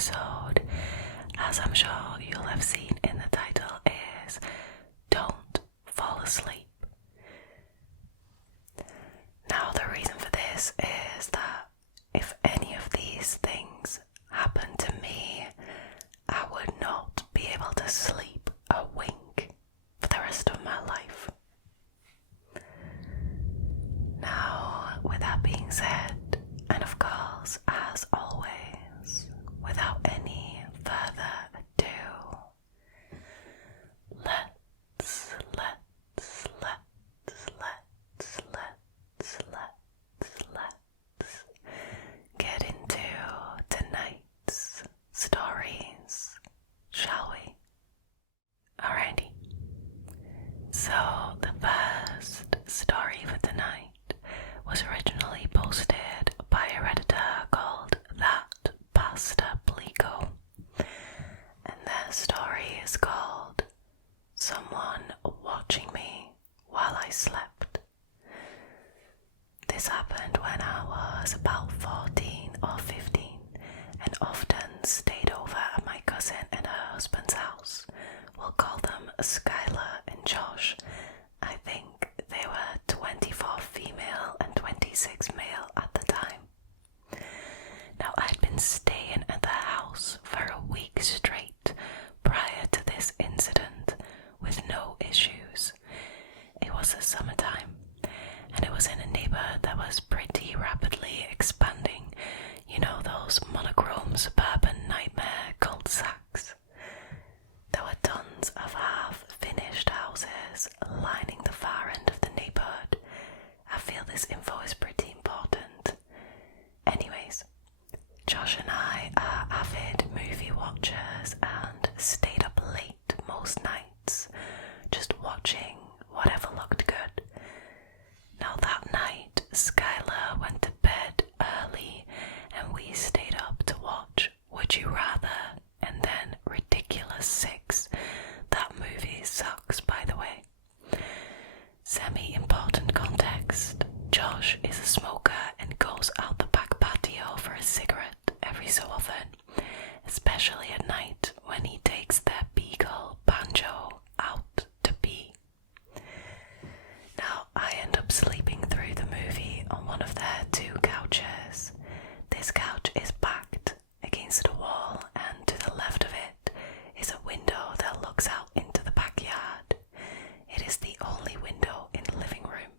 episode, as I'm sure you'll have seen in the title, is Don't Fall Asleep. Now, the reason for this is that if any of these things happened to me, I would not be able to sleep a wink for the rest of my life. Now, with that being said, and of course, as always, without any further ado, let's get into tonight's stories, shall we? Alrighty. So the first story for tonight was originally posted by a Redditor called That Pasta Plico, and their story is called Someone Watching Me While I Slept. This happened when I was about 14 or 15 and often stayed over at my cousin and her husband's house. We'll call them Skylar and Josh. I think they were 24 female and 26 male at the time. Now, I'd been staying at their house for a week straight prior to this incident with no issues. It was the summertime, and it was in a neighborhood that was pretty rapidly expanding. You know, those monochrome suburban nightmare cul-de-sacs. There were tons of half-finished houses lining the far end of the neighborhood. I feel this info is pretty important. Anyways, Josh and I are avid movie watchers and stayed up late most nights, just watching whatever looked good. Now that night, Skylar went to bed early and we stayed up to watch Would You Rather and then Ridiculous 6. That movie sucks, by the way. Semi-important context. Josh is a smoker and goes out the back patio for a cigarette every so often, especially at night when he takes their beagle, Banjo, out to pee. Now, I end up sleeping through the movie on one of their two couches. This couch is backed against a wall, and to the left of it is a window that looks out into the backyard. It is the only window in the living room.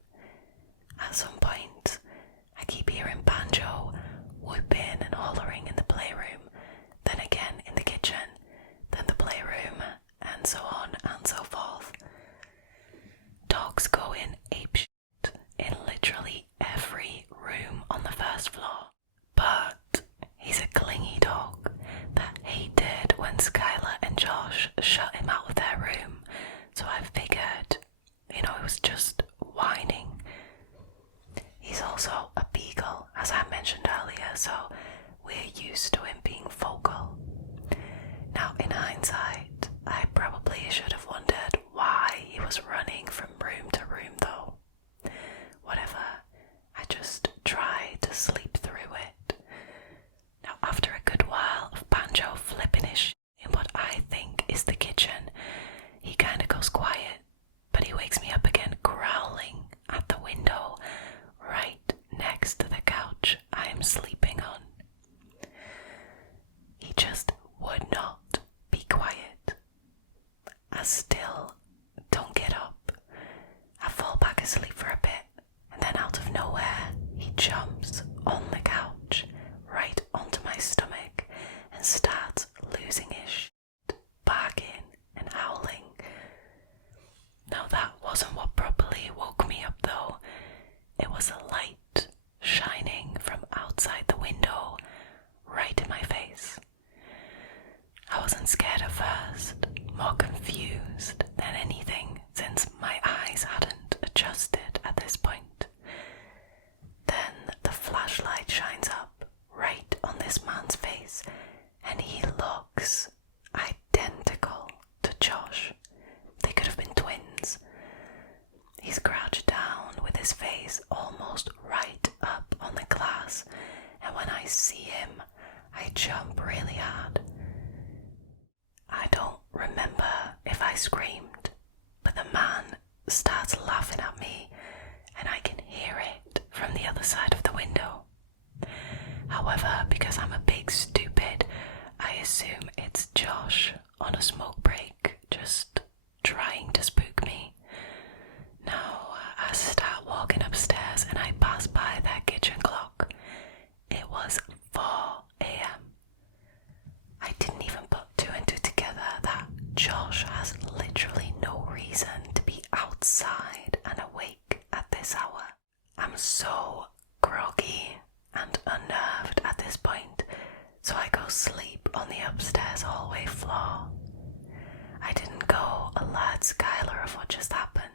At some point, I keep hearing Banjo whooping and hollering in the playroom, then again in the kitchen, then the playroom, and so on and so forth. Dogs go in apeshit in literally every room on the first floor, but he's a clingy dog that hated when Skylar and Josh shut him out of their room, so I figured, it was just whining. He's also a beagle, as I mentioned earlier, so we're used to him being vocal. Now, in hindsight, I probably should have wondered why he was running from room to room though. Whatever, I just tried to sleep through it. Now, after a good while of Banjo flipping his shit in what I think is the kitchen, he kinda goes quiet, but he wakes me up again growling at the window right next to the couch I am sleeping on. He just would not be quiet. I still don't get up. I fall back asleep for a bit, and then out of nowhere, he jumps on the couch right onto my stomach and starts losing his shit, barking and howling. Now, that wasn't what properly woke me up though. It was a light shining from outside the window right in my face. I wasn't scared at first, more confused than anything since my eyes hadn't adjusted at this point. Then the flashlight shines up right on this man's face and he looks identical to Josh. They could have been twins. He's crouched down with his face almost right up on the glass, and when I see him, I jump really hard. screamed, but the man starts laughing at me and I can hear it from the other side of the window. However, because I'm a big stupid, I assume it's Josh on a smoke break, just trying to spook me. Now, I start walking upstairs and I pass by their kitchen clock. It was 4 a.m. I didn't even put two and two together that Josh has literally no reason to be outside and awake at this hour. I'm so groggy and unnerved at this point, so I go sleep on the upstairs hallway floor. I didn't go alert Skylar of what just happened,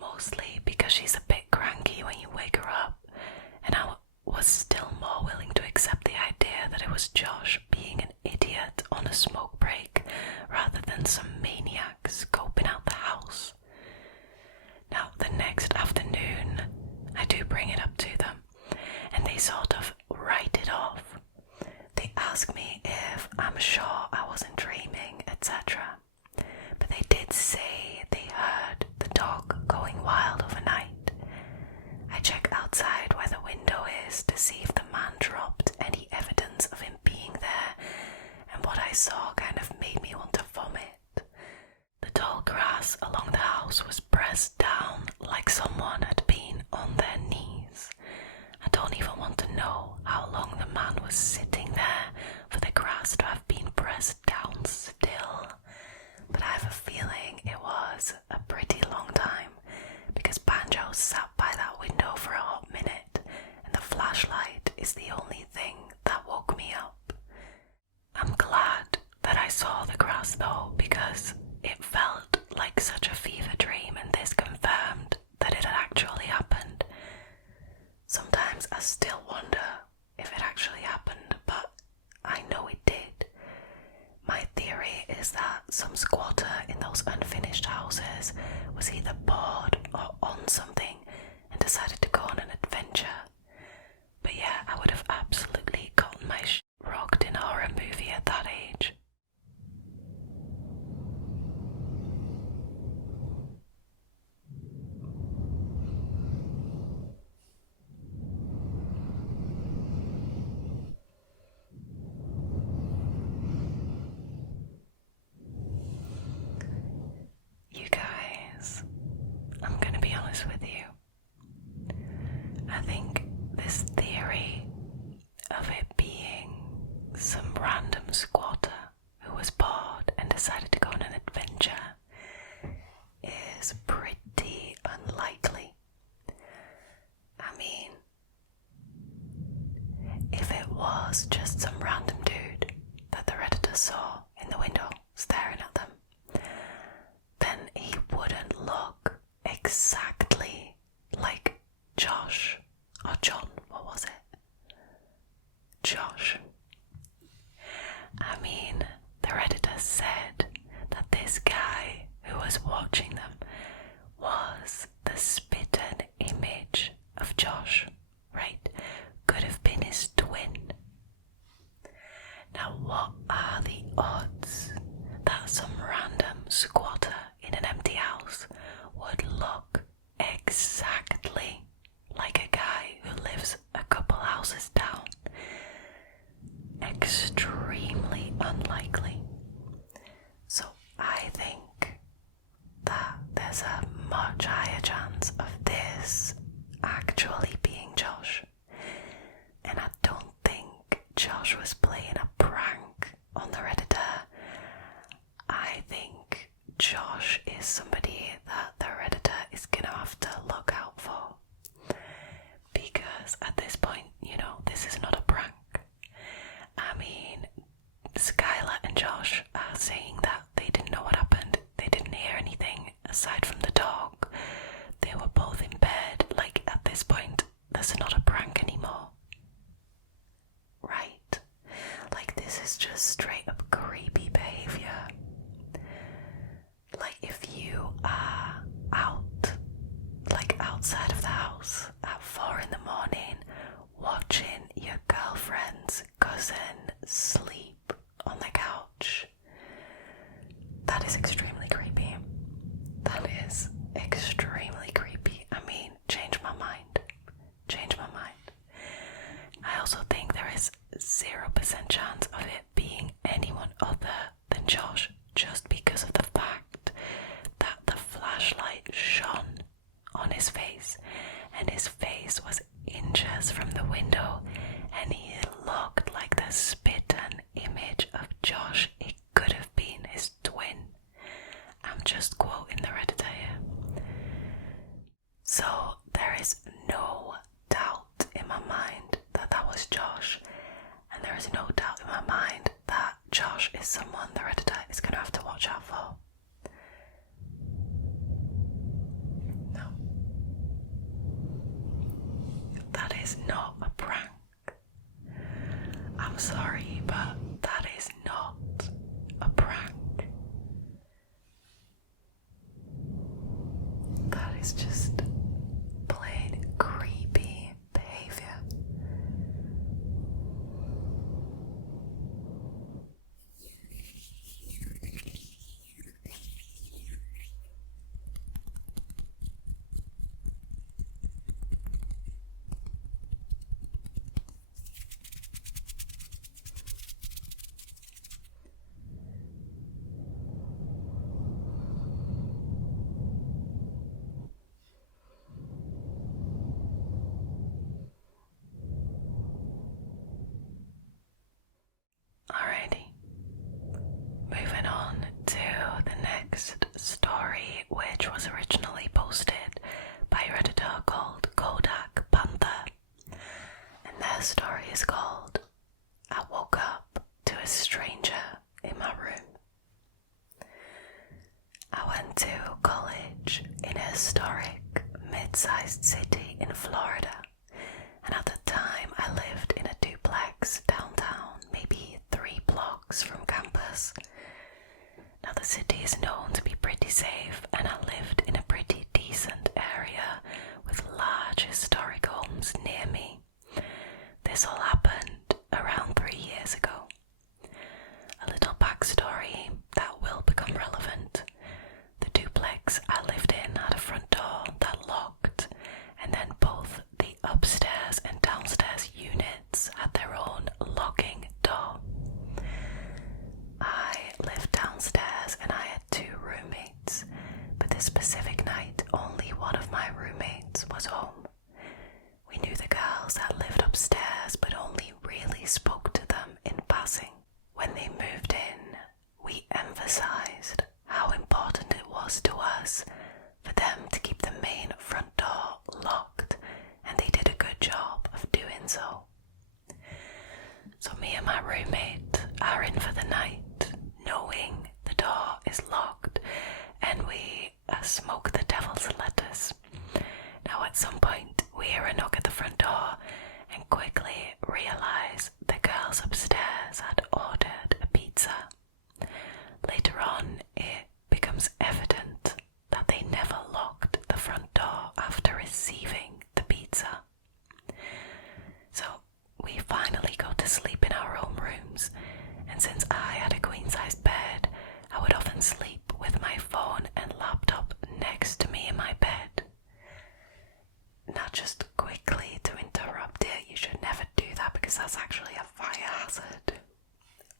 mostly because she's a bit cranky when you wake her up, and I was still more willing to accept the idea that it was Josh being an idiot on a smoke break rather than some maniac scoping out the house. Now, the next afternoon, I do bring it up to them, and they sort of write it off. They ask me if I'm sure I wasn't dreaming, etc. But they did say they heard the dog going wild overnight. I check outside where the window is to see if the man dropped any evidence of him being there, and what I saw kind of made me want to vomit. The tall grass along the house was pressed down like someone had been on their knees. I don't even want to know how long the man was sitting there for the grass to have been pressed down still, but I have a feeling it was a pretty long time, because Banjo sat by that window for a hot minute, and the flashlight is the only thing that woke me up. I'm glad that I saw the grass though, because it felt like such a fever dream, and this confirmed that it had actually happened. Sometimes I still wonder if it actually happened, but I know it did. My theory is that some squatter in those unfinished houses was either bored or on something and decided to go on an adventure. But yeah, I would have absolutely gotten my shit rocked in a horror movie at that age. You guys, I'm gonna be honest with you. I think this theory of it being some random squatter who was bored and decided to go on an adventure is pretty unlikely. I mean, if it was just some random dude that the Redditor saw in the window staring at them, then he wouldn't look exactly like Josh or John. What was it? Josh. I mean, the Redditor said that this guy who was watching them was the spitting image of Josh, right? Could have been his twin. Now, what are the odds that some random squatter in an empty house would look exactly like a guy who lives a couple houses down? Extremely unlikely. So I think that there's a much higher chance of this actually being Josh. And I don't think Josh was playing a prank on the Redditor. I think Josh is somebody that the Redditor is gonna have to look out for. Because at this point, this is not a prank. I mean, Skylar and Josh are saying that they didn't know what happened. They didn't hear anything aside from the dog. They were both in bed. Like, at this point, this is not a prank anymore. Right? Like, this is just straight up creepy behavior. Like, if you are outside of the house at 4 in the morning, watching your girlfriend's cousin sleep on the couch, that is extremely creepy. than Josh just because of the fact that the flashlight shone on his face, and his face was inches from the window, and he looked like the spit-on image of Josh. It could have been his twin. I'm just quoting the Redditor here. So there is no doubt in my mind that that was Josh, and there is no doubt in my mind that Josh is someone the Redditor is going to have to watch out for. No. That is not a prank. I'm sorry, but that is not a prank. That is just plain creepy behavior. Alrighty, moving on to the next story, which was originally posted by a Redditor called Kodak Panther, and their story is called I Woke Up to a Stranger in My Room. I went to college in a historic mid-sized city in Florida, and at the time I lived in a duplex downtown, maybe 3 blocks from campus. Now the city is known to be pretty safe, and I lived in a pretty decent area with large historic homes near me. This all happened around 3 years ago. A little backstory that will become relevant. The duplex I lived in had a front door that locked, and then both the upstairs and downstairs units had their own locking door. I lived downstairs and I had 2 roommates, but this specific night only one of my roommates was home. We knew the girls that lived upstairs but only really spoke to them in passing. When they moved in, we emphasized how important it was to us for them to keep the main front door locked, and they did a good job of doing so. So me and my roommate are in for the night, knowing the door is locked, and we smoke the devil's lettuce. Now at some point we hear a knock at the front door and quickly realise the girls upstairs had ordered a pizza. Later on it becomes evident that they never locked the front door after receiving the pizza. So we finally go to sleep in our own rooms, and since I had a queen-sized bed, I would often sleep with my phone and laptop next to me in my bed. Now just quickly to interrupt it, you should never do that because that's actually a fire hazard.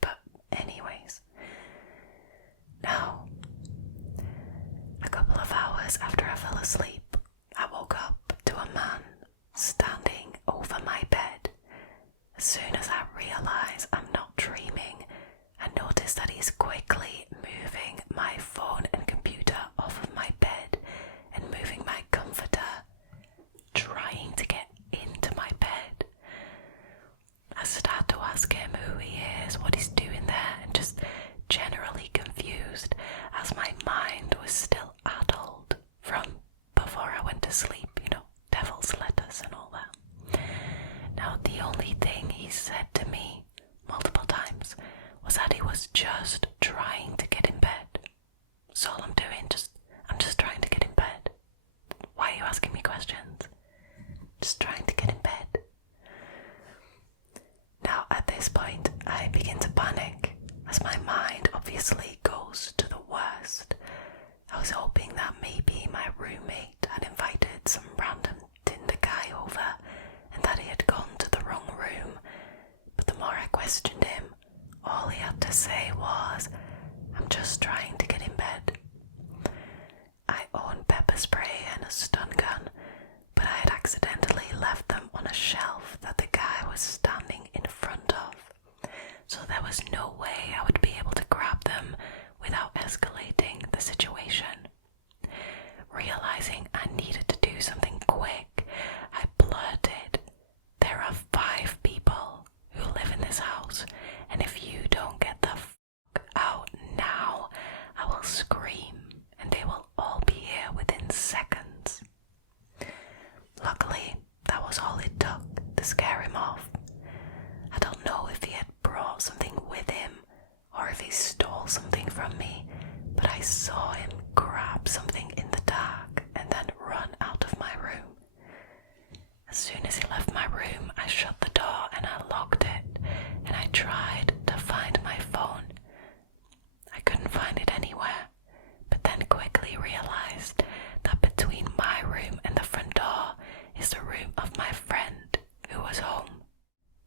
But anyways, now, a couple of hours after I fell asleep, I woke up to a man standing over my bed. As soon as I realise I'm not dreaming, I notice that he's quickly moving my phone and computer off of my bed and moving my comforter, trying to get into my bed. I start to ask him who he is, what he's doing there, and just generally confused as my mind was still addled from before I went to sleep, devil's lettuce and all that. Now the only thing he said to me multiple times was that he was just trying to get in bed. That's all I'm doing, I'm just trying to get in bed. Why are you asking me questions? Just trying to get in bed. Now at this point I begin to panic as my mind obviously goes to the worst. I was hoping that maybe my roommate had invited some random Tinder guy over and that he had gone to the wrong room, but the more I questioned him, all he had to say was, I'm just trying to get in bed. I own pepper spray and a stun gun, but I had accidentally left them on a shelf that the guy was standing in front of, so there was no way I would be able to grab them without escalating the situation. Realizing I needed to do something quick, I blurted, "There are 5 people who live in this house, and if you don't get the fuck out now, I will scream and they will all be here within seconds." Luckily, that was all it took to scare him off. I don't know if he had brought something with him or if he stole something from me, but I saw him grab something in the dark and then run out of my room. As soon as he left my room, I shut the door and I locked it, and I tried to find my phone. I couldn't find it anywhere, but then quickly realized that between my room and the front door is the room of my friend who was home.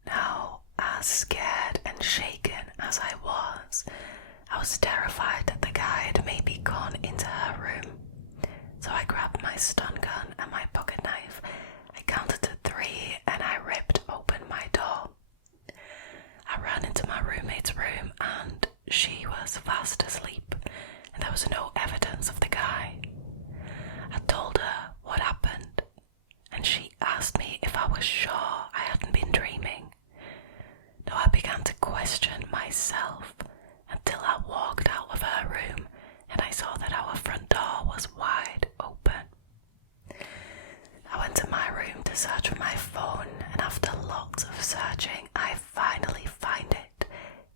Now, as scared and shaken as I was terrified that the guy had maybe gone into her room. So I grabbed my stun gun and my pocket knife. I counted to 3 and I ripped open my door. I ran into my roommate's room and she was fast asleep, and there was no evidence of the guy. I told her what happened, and she asked me if I was sure I hadn't been dreaming. Now I began to question myself until I walked out of her room and I saw that our front door was wide open. I went to my room to search for my phone, and after lots of searching, I finally find it,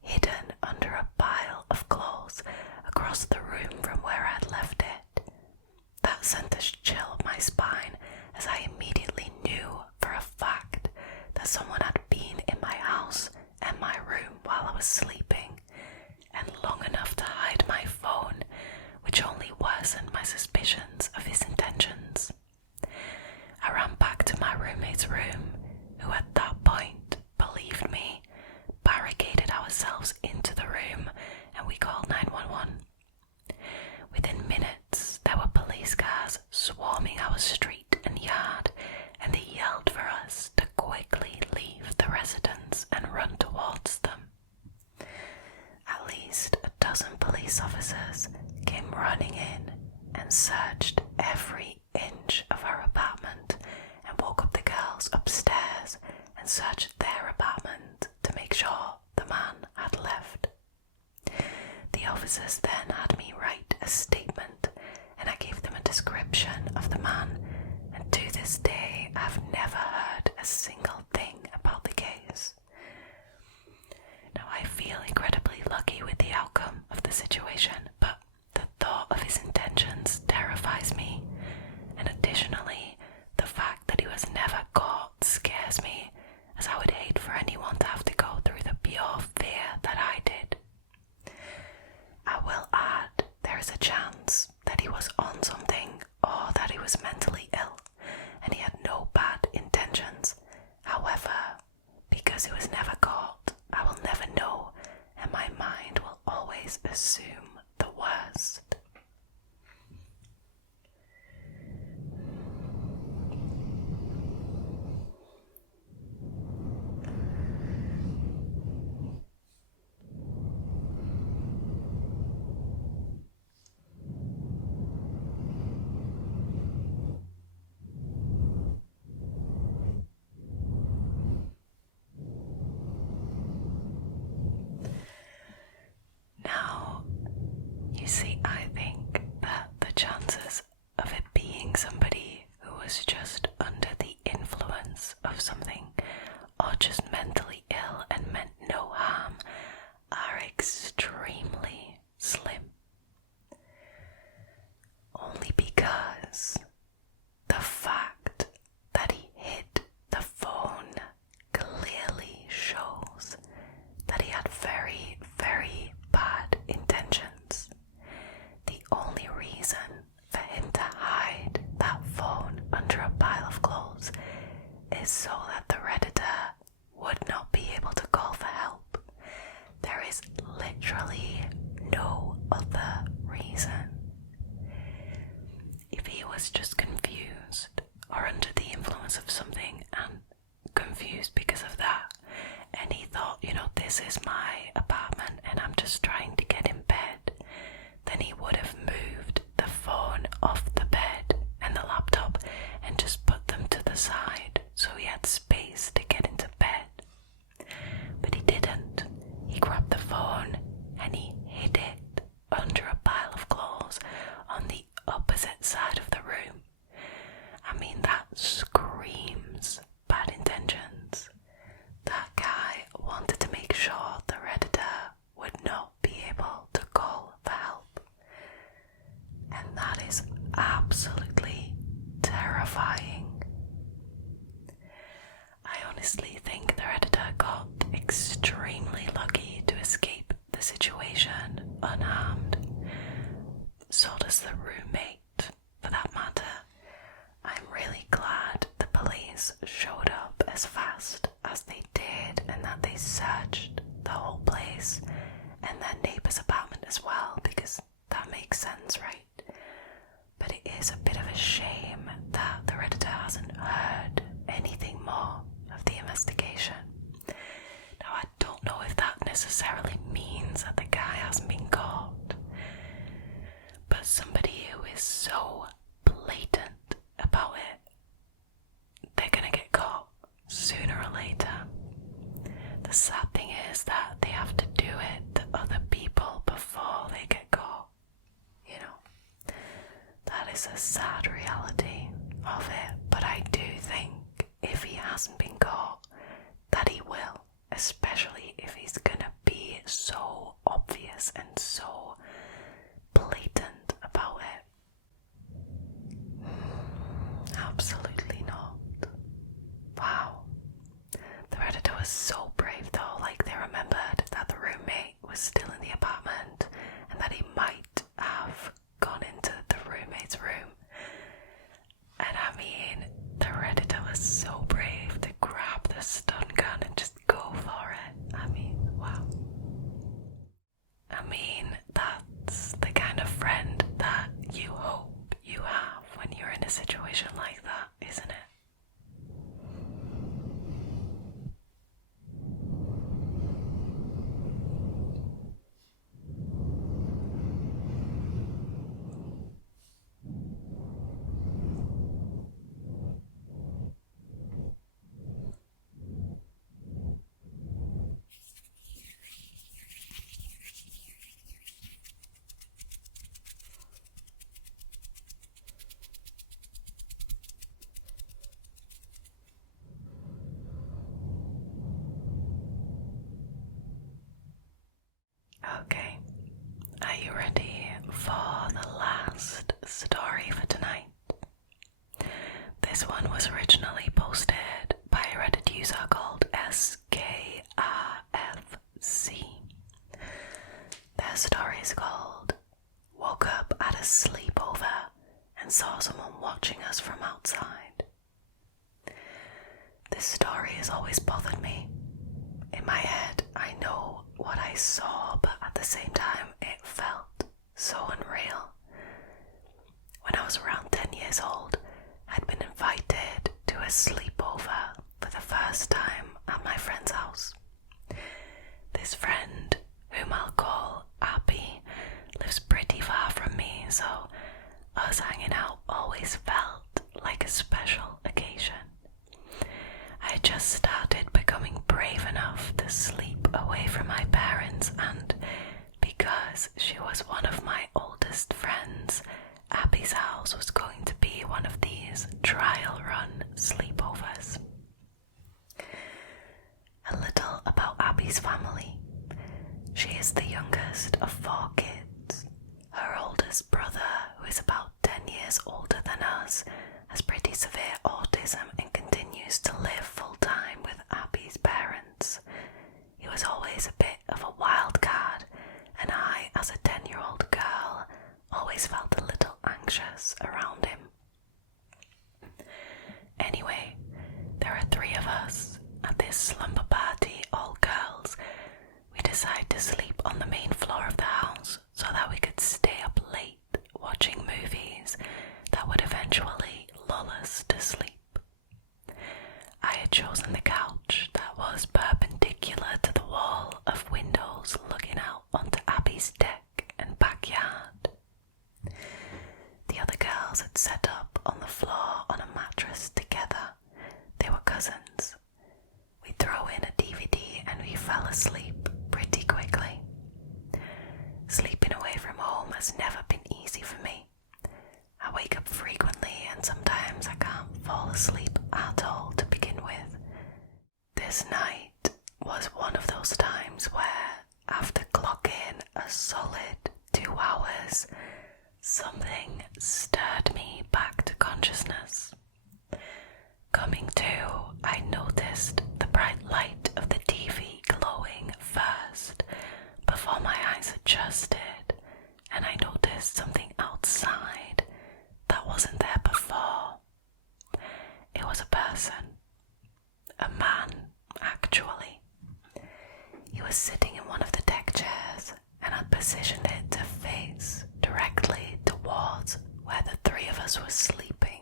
hidden under a pile of clothes across the room from where I'd left it. That sent a chill up my spine, as I immediately knew for a fact that someone had been in my house and my room while I was sleeping, and long enough to hide my phone, which only worsened my suspicions of his intentions. I ran back to my roommate's room, who at that point believed me, barricaded ourselves into the room, and we called 911. Within minutes, there were police cars swarming our street and yard, and they yelled for us to quickly leave the residence and run towards them. At least a dozen police officers came running in and searched every inch of our apartment and woke up the girls upstairs and searched their apartment to make sure the man had left. The officers then had me write a statement, and I gave them a description of the man, and to this day I've never heard a single thing about the case. Now I feel incredibly lucky with the outcome of the situation, but the thought of his intentions terrifies me, and additionally, the fact that he was never caught scares me, as I would hate for anyone to have to go through the pure fear that I did. I will add, there is a chance that he was on something or that he was mentally ill and he had no bad intentions. However, because he was never caught, I will never know, and my mind will always assume the worst. Now, you see, I think that the chances of it being somebody who was just under the influence of something or just mentally ill and meant no harm are extremely slim. Only because the fact that he hid the phone clearly shows that he had very, very bad intentions. The only reason for him to hide that phone under a pile of clothes is so that the Redditor would not be able to call for help. There is literally no other reason. If he was just confused or under the influence of something and confused because of that, and he thought, this is my apartment and I'm just trying to get in bed, then he would have moved the phone off the bed and the laptop and just put them to the side so he had space to get into bed. But he didn't. He grabbed the phone and he hid it under a pile of clothes on the opposite side of the room. I mean, that screams bad intentions. That guy wanted to make sure the Redditor would not be able to call for help. And that is absolutely terrifying. I honestly think the Redditor got extremely lucky to escape the situation unharmed. So does the roommate, for that matter. I'm really glad the police showed up as fast as they did and that they searched the whole place and their neighbour's apartment as well, because that makes sense, right? But it is a bit of a shame that the Redditor hasn't heard anything more of the investigation. Now, I don't know if that necessarily means that the guy hasn't been caught, but somebody who is so blatant about it, they're gonna get caught sooner or later. The sad thing is that they have to do it to other people before they get caught. That is a sad reality of it, but I do think if he hasn't been caught, that he will, especially if he's gonna be so obvious and so blatant about it. Absolutely not. Wow. The Redditor was so brave though, like they remembered that the roommate was still in the apartment and that he might have gone into the roommate's room. And I mean, the Redditor was so brave to grab the stun gun and just go for it. I mean, wow. I mean, that's the kind of friend that you hope you have when you're in a situation like that, isn't it? Okay, are you ready for the last story for tonight? This one was originally posted by a Reddit user called SKRFC. Their story is called "Woke up at a sleepover and saw someone watching us from outside." This story has always bothered me. In my head, I know what I saw, but at the same time, it felt so unreal. When I was around 10 years old, I'd been invited to a sleepover for the first time at my friend's house. This friend, whom I'll call Abby, lives pretty far from me, so us hanging out always felt like a special occasion. I had just started becoming brave enough to sleep away from my parents, and because she was one of my oldest friends, Abby's house was going to be one of these trial run sleepovers. A little about Abby's family. She is the youngest of 4 kids. Her oldest brother, who is about 10 years older than us, has pretty severe autism and continues to live full-time with Abby's parents. He was always a bit of a wild card, and I, as a 10-year-old girl, always felt a little anxious around him. Anyway, there are 3 of us at this slumber party, all girls. We decide to sleep on the main floor of the house Abby's deck and backyard. The other girls had sat up on the floor on a mattress together. They were cousins. We throw in a DVD and we fell asleep pretty quickly. Sleeping away from home has never been easy for me. I wake up frequently and sometimes I can't fall asleep at all to begin with. This night was one of those times where, after clocking a solid 2 hours, something stirred me back to consciousness. Coming to, I noticed the bright light of the TV glowing first, before my eyes adjusted, and I noticed something outside that wasn't there before. It was a person. A man, actually. He was sitting in one of the deck chairs and had positioned it to face directly towards where the three of us were sleeping.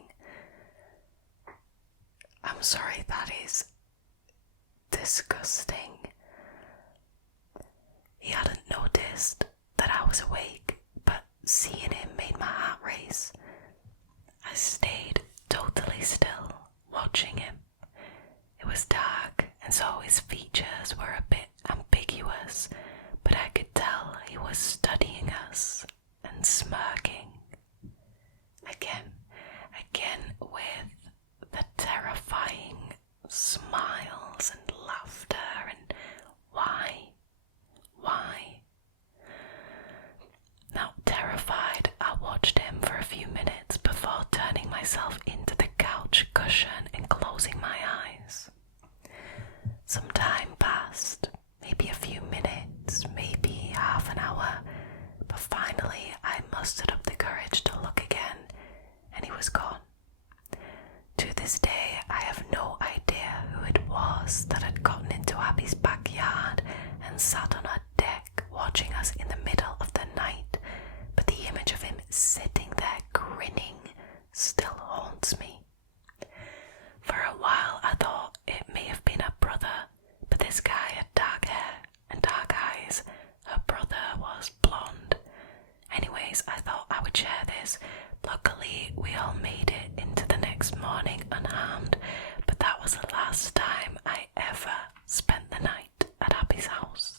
I'm sorry, that is disgusting. He hadn't noticed that I was awake, but seeing him made my heart race. I stayed totally still, watching him. It was dark, and so his features were a bit ambiguous, but I could tell he was studying us and smirking. Again with the terrifying smiles and laughter and why? Now terrified, I watched him for a few minutes before turning myself into the couch cushion and closing my eyes. Some time passed, maybe a few minutes, maybe half an hour, but finally I mustered up the courage to look again, and he was gone. To this day, I have no idea who it was that had gotten into Abby's backyard and sat on her deck watching us in the middle of the night, but the image of him sitting there grinning still haunts me. For a while I thought it may have been her brother, but this guy had dark hair and dark eyes. Her brother was blonde. Anyways, I thought I would share this. Luckily, we all made it into the next morning unharmed, but that was the last time I ever spent the night at Abby's house.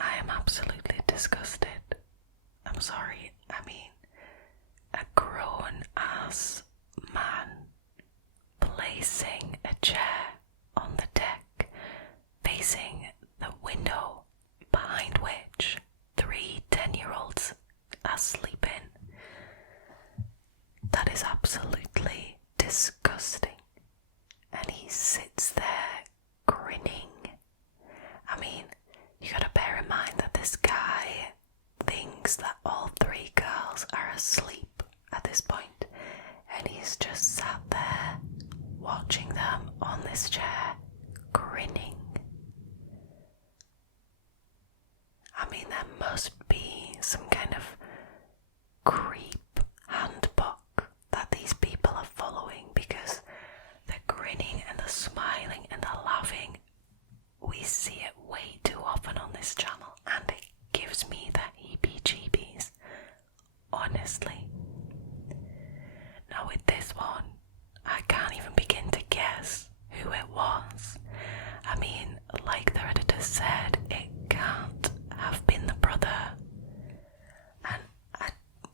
I am absolutely disgusted. I'm sorry. I mean, a grown-ass man placing a chair on the deck facing the window behind which 3 10-year-olds are sleeping. That is absolutely disgusting. And he sits there grinning. I mean, you gotta bear in mind that this guy thinks that all 3 girls are asleep at this point, and he's just sat there watching them on this chair grinning. I mean, there must be some kind of creep handbook that these people are following, because the grinning and the smiling and the laughing, we see it way too often on this channel, and it gives me the heebie-jeebies, honestly. Now with this one, I can't even begin to guess who it was. I mean, like the Redditors said, it can't have been the brother. And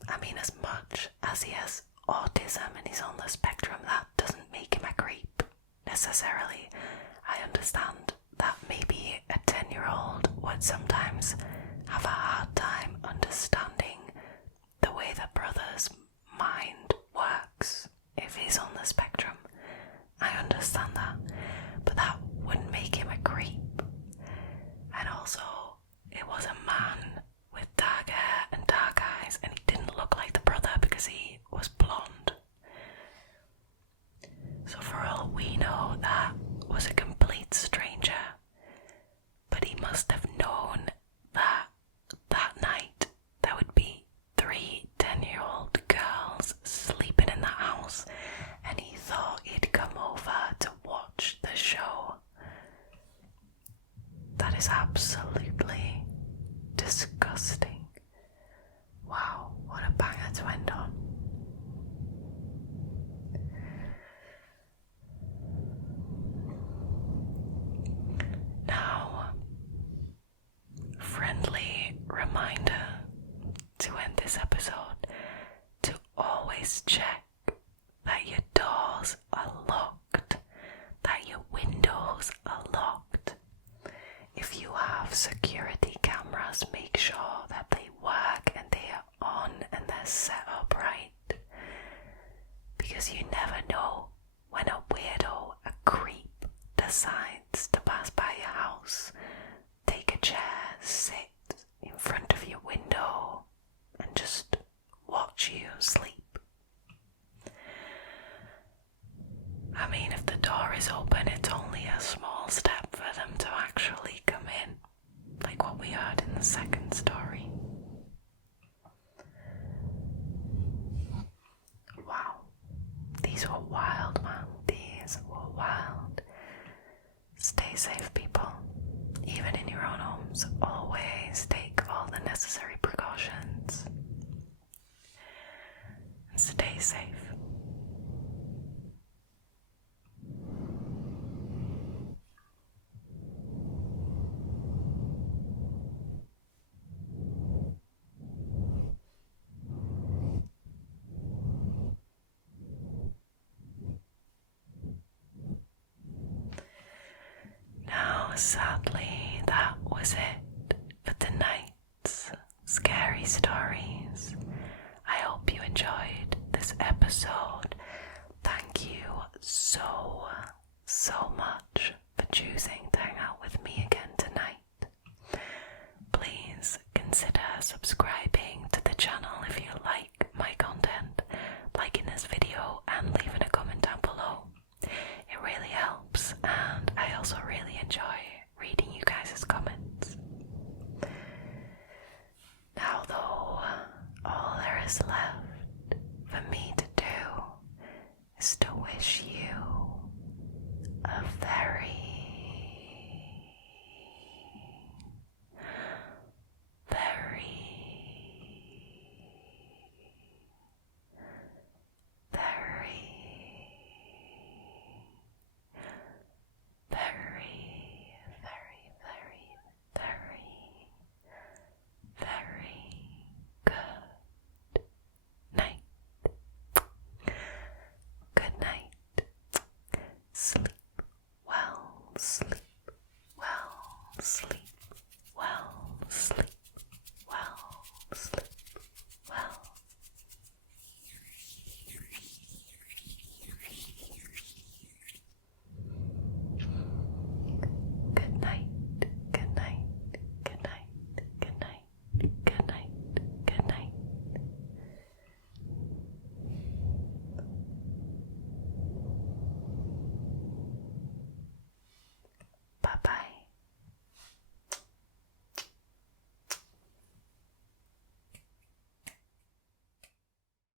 I mean, as much as he has autism and he's on the spectrum, that doesn't make him a creep, necessarily. I understand that maybe a 10-year-old would sometimes have a hard time understanding the way the brother's mind works if he's on the spectrum. I understand that, but that wouldn't make him a creep. And also, it was a man with dark hair and dark eyes, and he didn't look like the brother because he was blonde. always check that your doors are locked, that your windows are locked. If you have security cameras, make sure that they work and they are on and they're set up right. Because you never know when a weirdo, a creep, decides to pass by your house, take a chair, sit in front of your window, and just watch you sleep. I mean, if the door is open, it's only a small step for them to actually come in, like what we heard in the second story. Wow, these were wild, man. These were wild. Stay safe, people. Even in your own homes, always take all the necessary precautions. And stay safe. Now, sadly, that was it for tonight's scary stories. I hope you enjoyed this episode. Thank you so much for choosing to hang out with me again tonight. Please consider subscribing to the channel if you like my content, liking this video and leaving a comment down below. It really helps, and I also really enjoy reading you guys' comments. Now though, all there is left for me to do is to